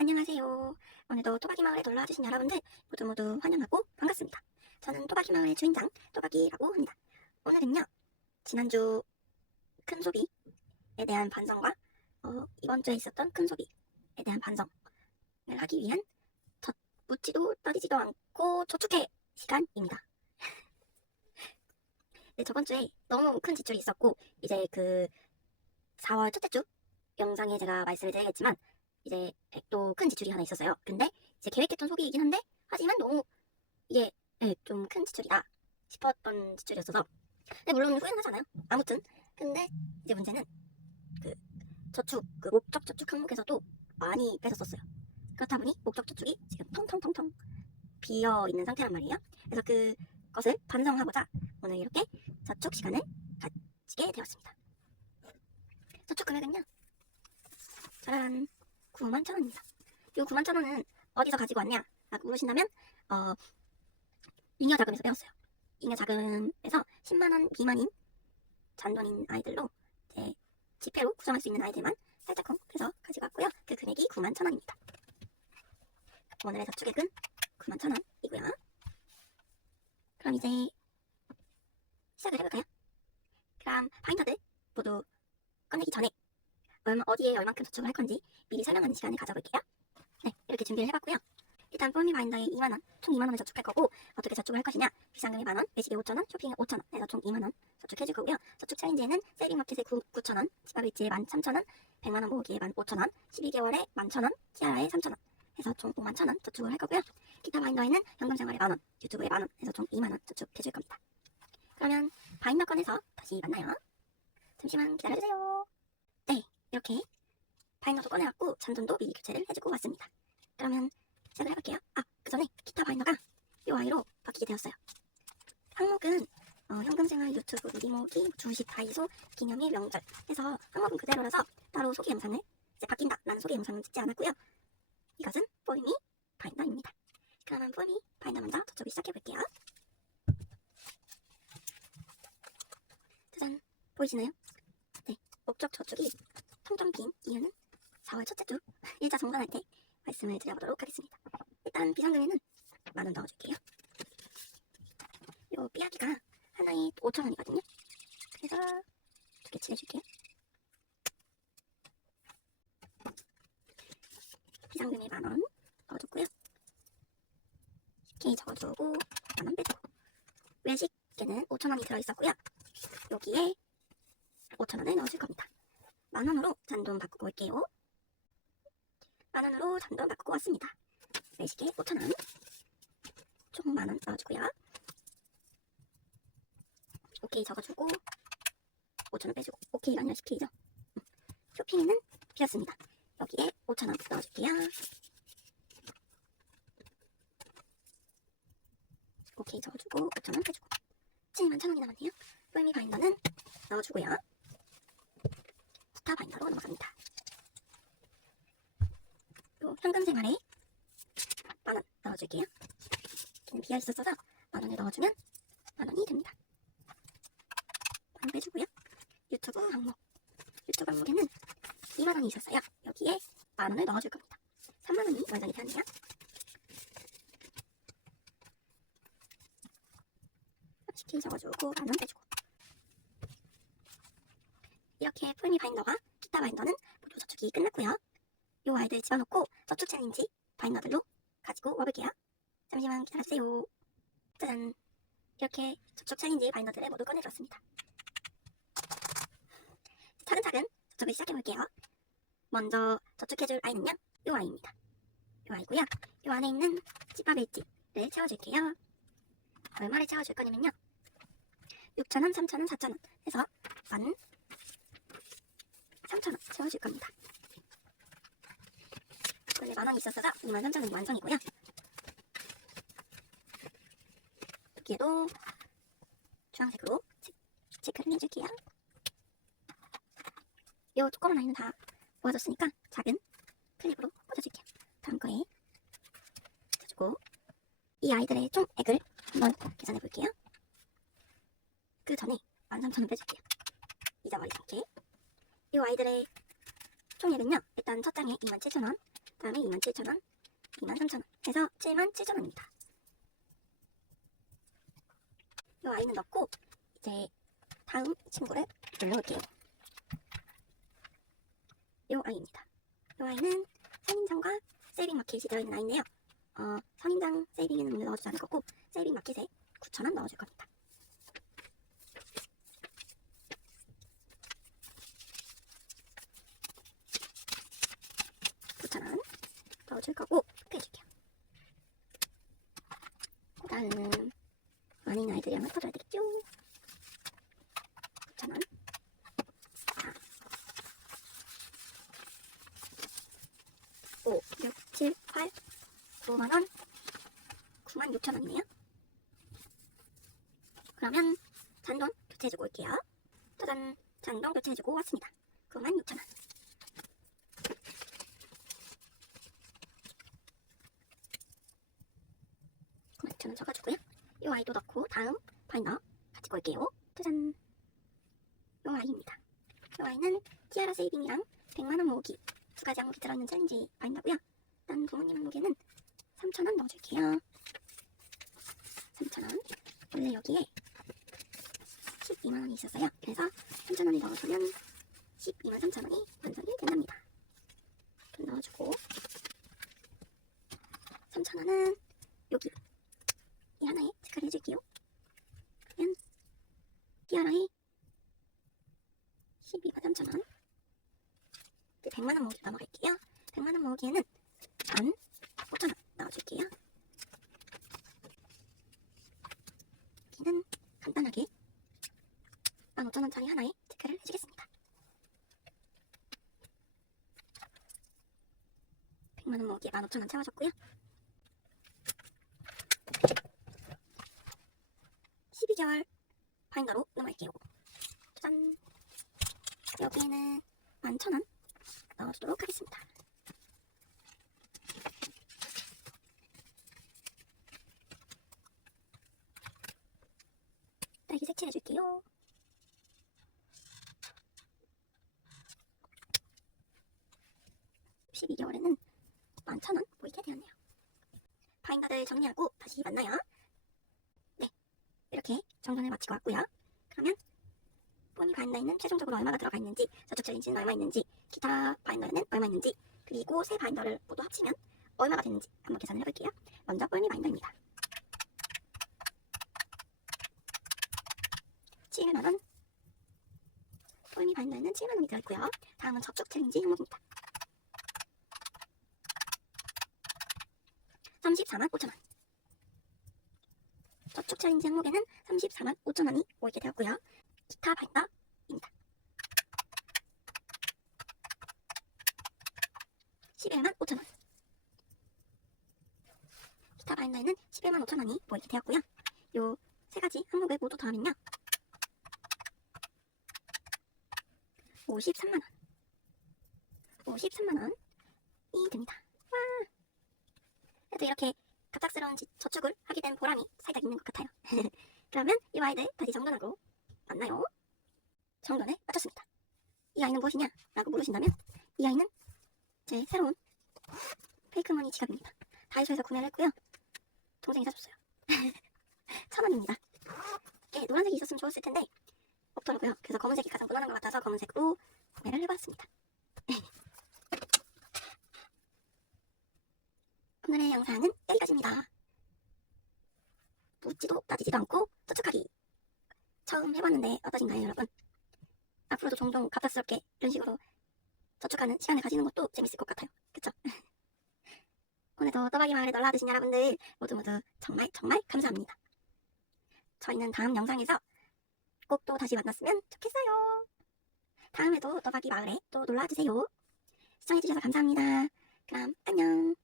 안녕하세요. 오늘도 또박이 마을에 놀러와주신 여러분들 모두 환영하고 반갑습니다. 저는 또박이 마을의 주인장 또박이라고 합니다. 오늘은요, 지난주 큰 소비에 대한 반성과 이번 주에 있었던 큰 소비에 대한 반성을 하기 위한 묻지도 따지지도 않고 저축해 시간입니다. 네, 저번 주에 너무 큰 지출이 있었고 이제 그 4월 첫째 주 영상에 제가 말씀을 드리겠지만 이제 또 큰 지출이 하나 있었어요. 근데 이제 계획했던 소비이긴 한데 하지만 너무 이게 좀 큰 지출이다 싶었던 지출이었어서 근데 물론 후회는 하잖아요. 아무튼 근데 이제 문제는 그 저축 그 목적 저축 항목에서도 많이 뺏었었어요. 그렇다 보니 목적 저축이 지금 텅텅텅텅 비어 있는 상태란 말이에요. 그래서 그것을 반성하고자 오늘 이렇게 저축 시간을 가지게 되었습니다. 저축 금액은요, 짜란 91,000원입니다. 이 91,000원은 어디서 가지고 왔냐 라고 물으신다면 잉여 자금에서 빼왔어요. 잉여 자금에서 10만원 미만인 잔돈인 아이들로 이제 지폐로 구성할 수 있는 아이들만 살짝쿵 해서 가지고 왔고요. 그 금액이 91,000원입니다. 오늘의 저축액은 91,000원이고요. 그럼 이제 시작을 해볼까요? 그럼 바인더들 모두 꺼내기 전에 어디에 얼만큼 저축을 할 건지 미리 설명하는 시간을 가져볼게요. 네, 이렇게 준비를 해봤고요. 일단 폴미 바인더에 2만원, 총 2만원을 저축할 거고 어떻게 저축을 할 것이냐, 비상금이 만원, 외식에 5천원, 쇼핑에 5천원 해서 총 2만원 저축해줄 거고요. 저축 챌린지에는 세이빙마켓에 9천원, 집합일지에 13,000원, 100만원 모으기에 15,000원, 12개월에 11,000원, 키아라에 3,000원 해서 총 51,000원 저축을 할 거고요. 기타 바인더에는 현금생활에 만원, 유튜브에 만원 해서 총 2만원 저축해줄 겁니다. 그러면 바인더 꺼내서 다시 만나요. 잠시만 기다려주세요. 네, 이렇게 바인더도 꺼내갖고 잔돈도 미리 교체를 해주고 왔습니다. 그러면 시작을 해볼게요. 그 전에 기타 바인더가 이 아이로 바뀌게 되었어요. 항목은 현금생활, 유튜브, 미리 모으기, 주식, 다이소, 기념일, 명절 해서 항목은 그대로라서 따로 소개 영상을 이제 바뀐다라는 소개 영상은 찍지 않았고요. 이것은 폴미 바인더입니다. 그러면 폴미 바인더 먼저 저축을 시작해볼게요. 짜잔, 보이시나요? 네, 목적 저축이 텅텅 빈 이유는 4월 첫째 주 일자 정산할 때 말씀을 드려보도록 하겠습니다. 일단 비상금에는 만원 넣어줄게요. 요 삐약이가 하나에 5,000원이거든요. 그래서 2개 칠해줄게요. 비상금에 만원 넣어줬고요. 10K 적어주고 만원 빼주고 외식에는 5,000원이 들어있었고요. 여기에 5,000원을 넣어줄 겁니다. 만원으로 잔돈 바꾸고 올게요. 만원으로 잔돈 바꾸고 왔습니다. 외식에 5,000원, 총 만원 넣어주고요. 오케이 적어주고 5,000원 빼주고, 오케이가 아니라 10K죠. 쇼핑에는 비었습니다. 여기에 5,000원 넣어줄게요. 오케이 적어주고 5,000원 빼주고 71,000원이 남았네요. 폴미 바인더는 넣어주고요. 기타 바인더로 넘어갑니다. 요 현금생활에 만원 넣어줄게요. 여기는 비어있었어서 만원을 넣어주면 만원이 됩니다. 만원 빼주고요. 유튜브 항목, 유튜브 항목에는 2만원이 있었어요. 여기에 만원을 넣어줄 겁니다. 3만원이 완성이 되었네요. 쉽게 적어주고 만원 빼주고 이렇게 폴미 바인더와 기타 바인더는 모두 저축이 끝났고요. 요 아이들 집어넣고 저축 챌린지 바인더들로 가지고 와볼게요. 잠시만 기다려주세요. 짜잔, 이렇게 저축 챌린지 바인더들을 모두 꺼내주었습니다. 차근차근 저축을 시작해볼게요. 먼저 저축해줄 아이는요, 요 아이입니다. 요 아이고요. 요 안에 있는 집합일지를 채워줄게요. 얼마를 채워줄 거냐면요, 6,000원, 3,000원, 4,000원 해서 13,000원 채워줄 겁니다. 원래 만원이 있었어서 23,000원이 완성이고요. 여기에도 주황색으로 체크를 해줄게요. 요 조그만 아이는 다 모아줬으니까 작은 클립으로 꽂아줄게요. 다음 거에 꽂아주고 이 아이들의 총액을 한번 계산해볼게요. 그 전에 13,000원 빼줄게요. 잊어버리지 않게. 이 아이들의 총액은요, 일단 첫 장에 27,000원, 다음에 27,000원, 23,000원 해서 77,000원입니다. 이 아이는 넣고 이제 다음 친구를 눌러볼게요. 이 아이입니다. 이 아이는 선인장과 세이빙 마켓이 들어있는 아이인데요. 선인장 세이빙에는 오늘 넣어주지 않을 거고 세이빙 마켓에 9,000원 넣어줄 겁니다. 넣어줄 거고 해줄게요. 그 다음 많은 아이들이 한번 터져야 되겠죠? 9,000원. 자, 5, 6, 7, 8, 9만원, 96,000원이네요. 그러면 잔돈 교체해주고 올게요. 짜잔, 잔돈 교체해주고 왔습니다. 96,000원. 96,000원 적어주고요. 이 아이도 넣고 다음 바인더 같이 올게요. 짜잔, 이 아이입니다. 이 아이는 티아라 세이빙이랑 100만원 모으기 두 가지 항목이 들어있는 챌린지 바인더고요. 일단 부모님 항목에는 3,000원 넣어줄게요. 3,000원. 원래 여기에 12만원이 있었어요. 그래서 3,000원이 넣어주면 123,000원이 완성이 된답니다. 좀 넣어주고 3,000원은 여기 이 하나에 체크를 해줄게요. 그러면 티아라에 12만 3,000원. 이제 100만원 모으기 넘어갈게요. 100만원 모으기에는 15,000원 넣어줄게요. 여기는 간단하게 15,000원짜리 하나에 체크를 해주겠습니다. 100만원 모으기에 15,000원 채워줬고요. 12개월 바인더로 넘어갈게요. 짠! 여기에는 11,000원 넣어주도록 하겠습니다. 딸기 색칠해줄게요. 십 12개월에는 11,000원 모이게 되었네요. 바인더들 정리하고 다시 만나요. 네, 이렇게 정돈을 마치고 왔고요. 그러면 뽀미 바인더에는 최종적으로 얼마가 들어가 있는지, 저축 챌린지는 얼마 있는지, 기타 바인더에는 얼마 있는지, 그리고 세 바인더를 모두 합치면 얼마가 되는지 한번 계산을 해볼게요. 먼저 뽀미 바인더입니다. 7만원. 뽀미 바인더에는 7만원이 들어있고요. 다음은 저축 챌린지 항목입니다. 345,000원. 저축 챌린지 항목에는 345,000원이 모이게 되었고요. 기타 바인더입니다. 115,000원. 기타 바인더에는 115,000원이 모이게 되었고요. 요 세 가지 항목을 모두 더하면요 53만원. 53만원이 됩니다. 와! 그래도 이렇게 갑작스러운 저축을 하게 된 보람이 살짝 있는 것 같아요. 그러면 이 아이들 다시 정돈하고 만나요. 정돈을 마쳤습니다. 이 아이는 무엇이냐? 라고 물으신다면 이 아이는 제 새로운 페이크머니 지갑입니다. 다이소에서 구매를 했고요. 동생이 사줬어요. 1,000원입니다. 이게 노란색이 있었으면 좋았을 텐데 없더라고요. 그래서 검은색이 가장 무난한 것 같아서 검은색으로 구매를 해봤습니다. 오늘의 영상은 여기까지입니다. 묻지도 따지지도 않고 저축하기 처음 해봤는데 어떠신가요, 여러분? 앞으로도 종종 갑작스럽게 이런 식으로 저축하는 시간을 가지는 것도 재밌을 것 같아요. 그쵸? 오늘도 떠박이 마을에 놀러와주신 여러분들 모두 정말 감사합니다. 저희는 다음 영상에서 꼭 또 다시 만났으면 좋겠어요. 다음에도 떠박이 마을에 또 놀러와주세요. 시청해주셔서 감사합니다. 그럼 안녕.